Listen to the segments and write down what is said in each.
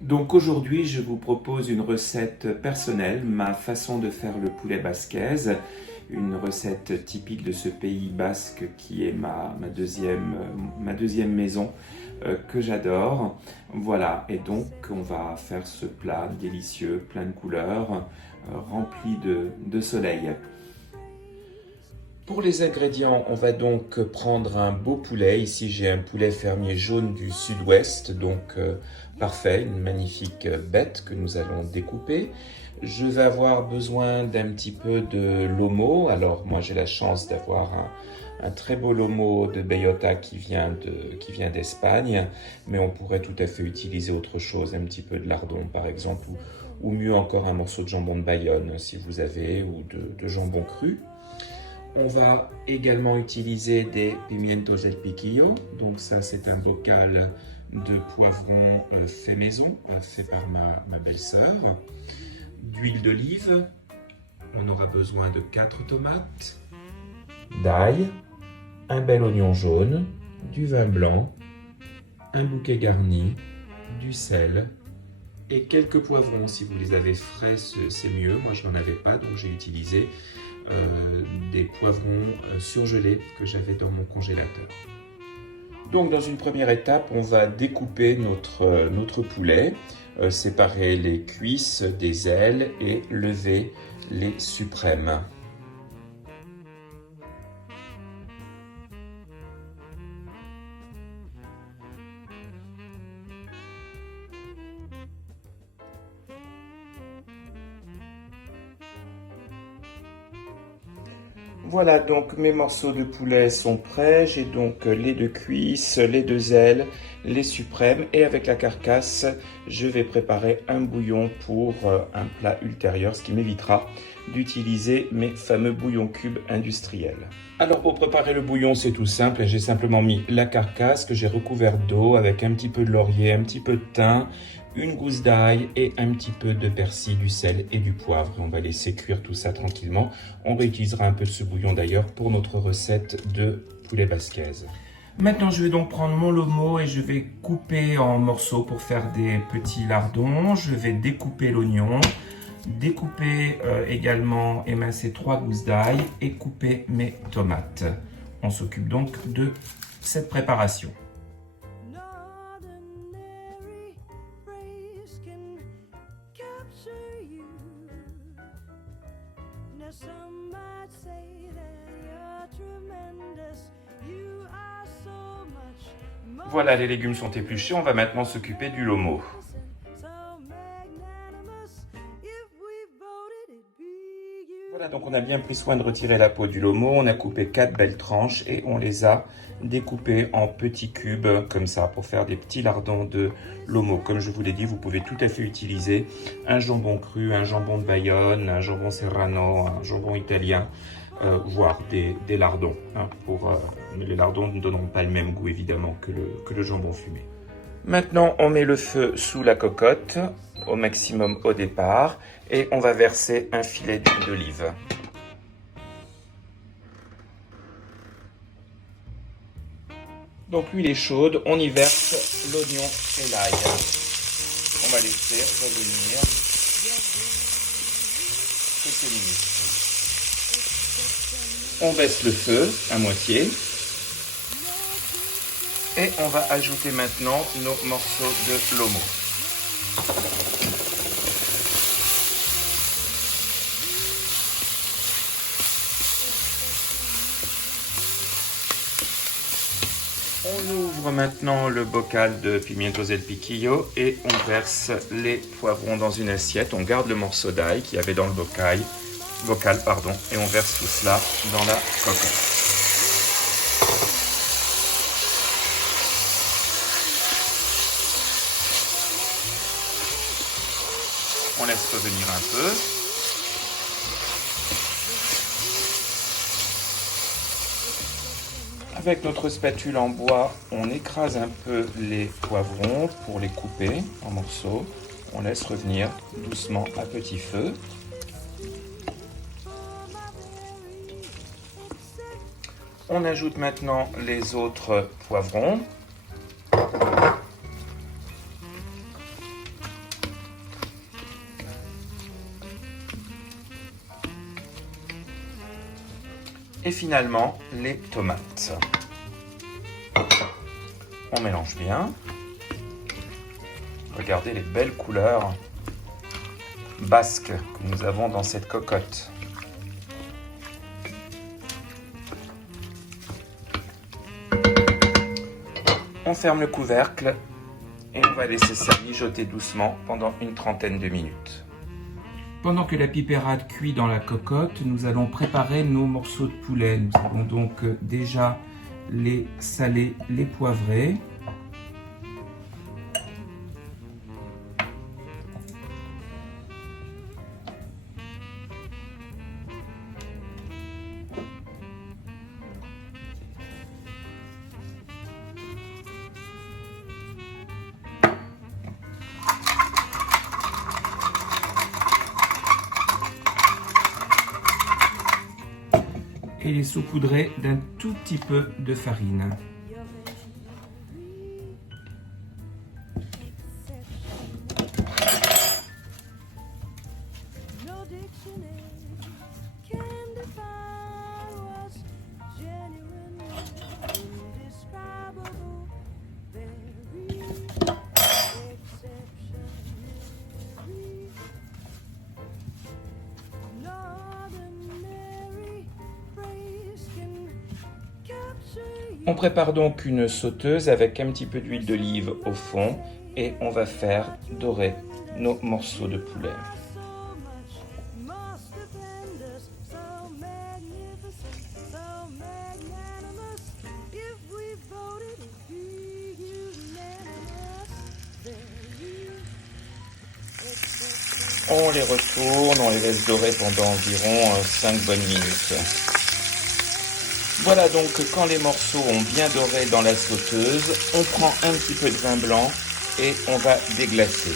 Donc aujourd'hui, je vous propose une recette personnelle, ma façon de faire le poulet basquez, une recette typique de ce pays basque qui est ma deuxième maison que j'adore. Voilà, et donc on va faire ce plat délicieux, plein de couleurs, rempli de soleil. Pour les ingrédients, on va donc prendre un beau poulet. Ici, j'ai un poulet fermier jaune du sud-ouest, donc parfait, une magnifique bête que nous allons découper. Je vais avoir besoin d'un petit peu de lomo. Alors, moi, j'ai la chance d'avoir un très beau lomo de bellota qui vient d'Espagne, mais on pourrait tout à fait utiliser autre chose, un petit peu de lardon, par exemple, ou mieux encore un morceau de jambon de Bayonne, si vous avez, ou de jambon cru. On va également utiliser des pimientos del piquillo. Donc ça, c'est un bocal de poivrons fait maison, fait par ma belle-sœur. D'huile d'olive. On aura besoin de 4 tomates, d'ail, un bel oignon jaune, du vin blanc, un bouquet garni, du sel et quelques poivrons. Si vous les avez frais, c'est mieux. Moi, je n'en avais pas, donc j'ai utilisé des poivrons surgelés que j'avais dans mon congélateur. Donc dans une première étape, on va découper notre poulet, séparer les cuisses des ailes et lever les suprêmes. Voilà, donc mes morceaux de poulet sont prêts. J'ai donc les 2 cuisses, les 2 ailes, les suprêmes et avec la carcasse, je vais préparer un bouillon pour un plat ultérieur, ce qui m'évitera d'utiliser mes fameux bouillons cubes industriels. Alors pour préparer le bouillon, c'est tout simple. J'ai simplement mis la carcasse que j'ai recouverte d'eau avec un petit peu de laurier, un petit peu de thym, une gousse d'ail et un petit peu de persil, du sel et du poivre. On va laisser cuire tout ça tranquillement. On réutilisera un peu de ce bouillon d'ailleurs pour notre recette de poulet basquez. Maintenant, je vais donc prendre mon lomo et je vais couper en morceaux pour faire des petits lardons. Je vais découper l'oignon, découper également, émincer 3 gousses d'ail et couper mes tomates. On s'occupe donc de cette préparation. Voilà, les légumes sont épluchés, on va maintenant s'occuper du lomo. Voilà, donc on a bien pris soin de retirer la peau du lomo, on a coupé 4 belles tranches et on les a découpées en petits cubes, comme ça, pour faire des petits lardons de lomo. Comme je vous l'ai dit, vous pouvez tout à fait utiliser un jambon cru, un jambon de Bayonne, un jambon serrano, un jambon italien, voire des lardons. Les lardons ne donneront pas le même goût, évidemment, que le jambon fumé. Maintenant, on met le feu sous la cocotte, au maximum au départ, et on va verser un filet d'huile d'olive. Donc l'huile est chaude, on y verse l'oignon et l'ail. On va laisser revenir quelques minutes. On baisse le feu à moitié. Et on va ajouter maintenant nos morceaux de lomo. On ouvre maintenant le bocal de pimientos del piquillo et on verse les poivrons dans une assiette. On garde le morceau d'ail qu'il y avait dans le bocal, et on verse tout cela dans la cocotte. On laisse revenir un peu. Avec notre spatule en bois, on écrase un peu les poivrons pour les couper en morceaux. On laisse revenir doucement à petit feu. On ajoute maintenant les autres poivrons. Et finalement, les tomates. On mélange bien. Regardez les belles couleurs basques que nous avons dans cette cocotte. On ferme le couvercle et on va laisser ça mijoter doucement pendant une trentaine de minutes. Pendant que la pipérade cuit dans la cocotte, nous allons préparer nos morceaux de poulet. Nous allons donc déjà les saler, les poivrer. Et les saupoudrer d'un tout petit peu de farine. On prépare donc une sauteuse avec un petit peu d'huile d'olive au fond et on va faire dorer nos morceaux de poulet. On les retourne, on les laisse dorer pendant environ 5 bonnes minutes. Voilà donc quand les morceaux ont bien doré dans la sauteuse, on prend un petit peu de vin blanc et on va déglacer.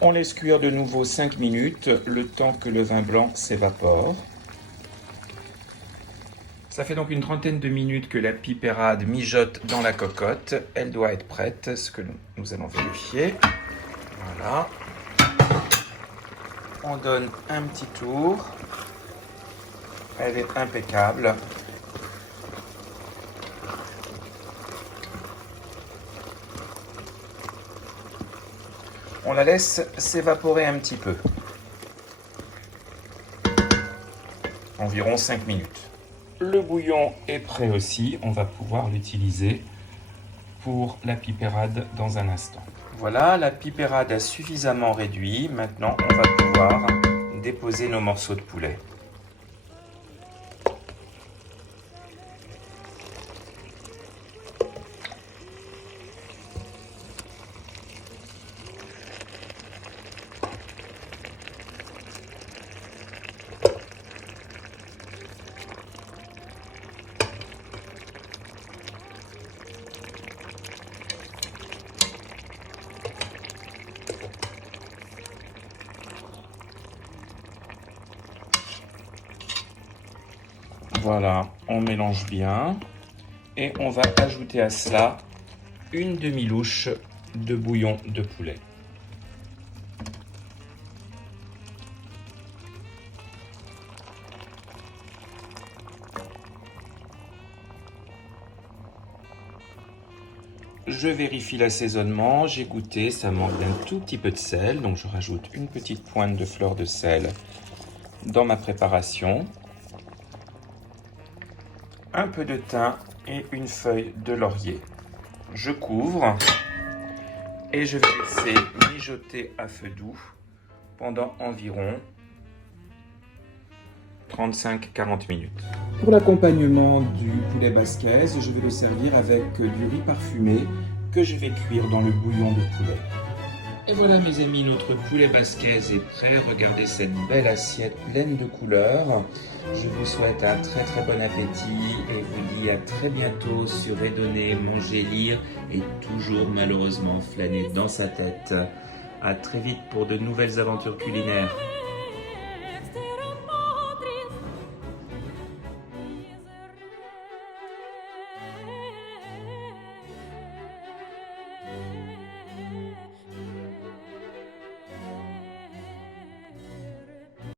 On laisse cuire de nouveau 5 minutes, le temps que le vin blanc s'évapore. Ça fait donc une trentaine de minutes que la pipérade mijote dans la cocotte. Elle doit être prête, ce que nous allons vérifier. Voilà. On donne un petit tour. Elle est impeccable. On la laisse s'évaporer un petit peu. Environ 5 minutes. Le bouillon est prêt aussi, on va pouvoir l'utiliser pour la pipérade dans un instant. Voilà, la pipérade a suffisamment réduit. Maintenant, on va pouvoir déposer nos morceaux de poulet. Voilà, on mélange bien et on va ajouter à cela une demi-louche de bouillon de poulet. Je vérifie l'assaisonnement, j'ai goûté, ça manque d'un tout petit peu de sel, donc je rajoute une petite pointe de fleur de sel dans ma préparation. Un peu de thym et une feuille de laurier. Je couvre et je vais laisser mijoter à feu doux pendant environ 35-40 minutes. Pour l'accompagnement du poulet basquez, je vais le servir avec du riz parfumé que je vais cuire dans le bouillon de poulet. Et voilà mes amis, notre poulet basquez est prêt. Regardez cette belle assiette pleine de couleurs. Je vous souhaite un très très bon appétit et vous dis à très bientôt sur Redonner, Manger, Lire et toujours malheureusement flâner dans sa tête. À très vite pour de nouvelles aventures culinaires.